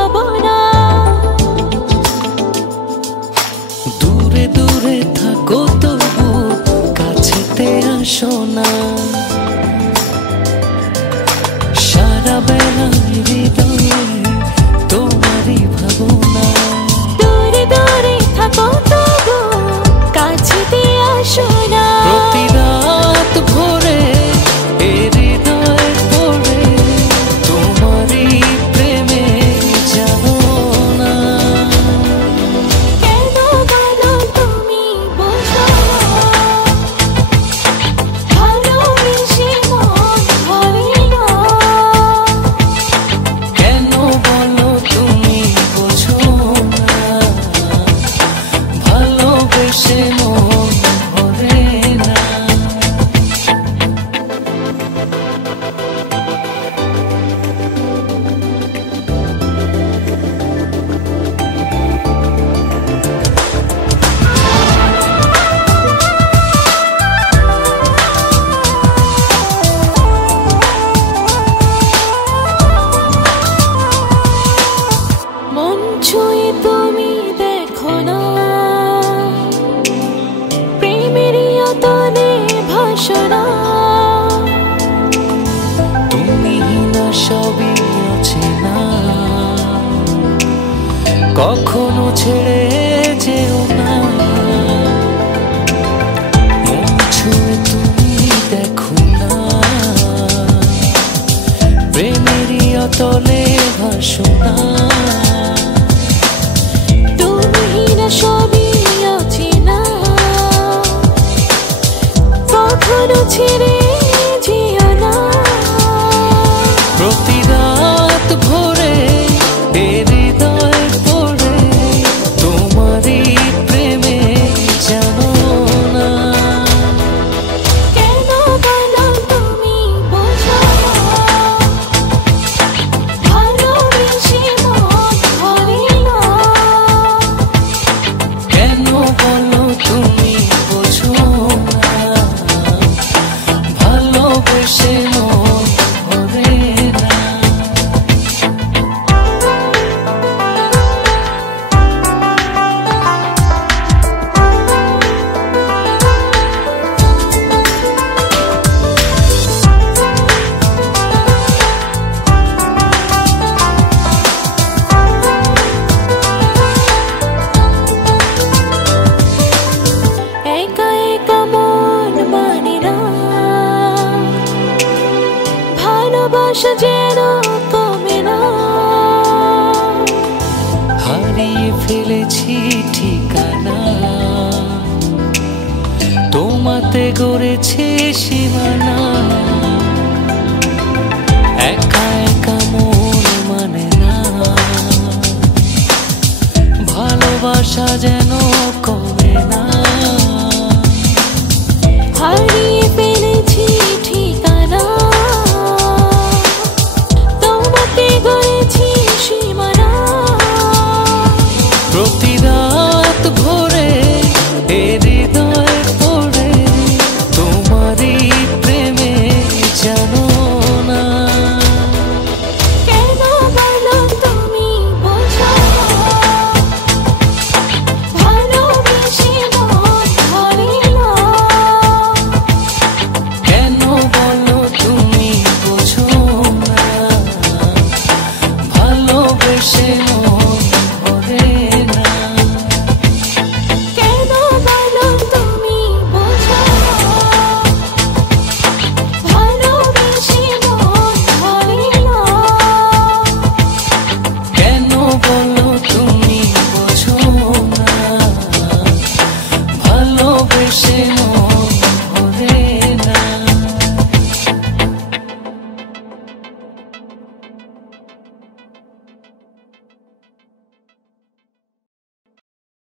ভাবনা। দূরে দূরে থাকো তবু কাছেতে আসো না, সারা বেলা হৃদয়ে তোমারই ভাবনা। দূরে দূরে থাকো তবু কাছেতে আসো না। প্রতি রাত ভোরে এ হৃদয়ে পড়ে তোমারই প্রেমে জানো না। কেন বলো তুমি বোঝো না, ভালোবেসে মন ভরে না। কেন বলো তুমি বোঝো না, ভালোবেসে মন ভরে না। মন ছুঁয়ে তুমি দেখো না, প্রেমেরই অতলে ভাসো না। তুমি না সবই আছে না, কখনো ছেড়ে যেও না। মন ছুঁয়ে তুমি দেখো না, প্রেমেরই অতলে ভাসো না। তুমি না সবই আছে না, কখনো ছেড়ে যেও না। প্রতি রাত ভোরে এ হৃদয়ে পড়ে তোমারই প্রেমে জানো না। কেন বলো তুমি বোঝো না, ভালোবেসে মন ভরে না। কেন বলো তুমি বোঝো না, ভালোবেসে মন ভরে না। একা একা মন মানে না, ভালোবাসা যেন কমে না। হারিয়ে ফেলেছি ঠিকানা, তোমাতে গড়েছে সীমানা। একা একা মন মানে না, ভালোবাসা যেন কমে না। হারিয়ে ফেলেছি ঠিকানা, তোমাতে গড়েছি সীমানা। প্রতি রাত ভোরে এ হৃদয়ে পড়ে তোমারই প্রেমে জানো না। কেন বলো তুমি বোঝো না, ভালোবেসে মন ভরে না। কেন বলো তুমি বোঝো না, ভালোবেসে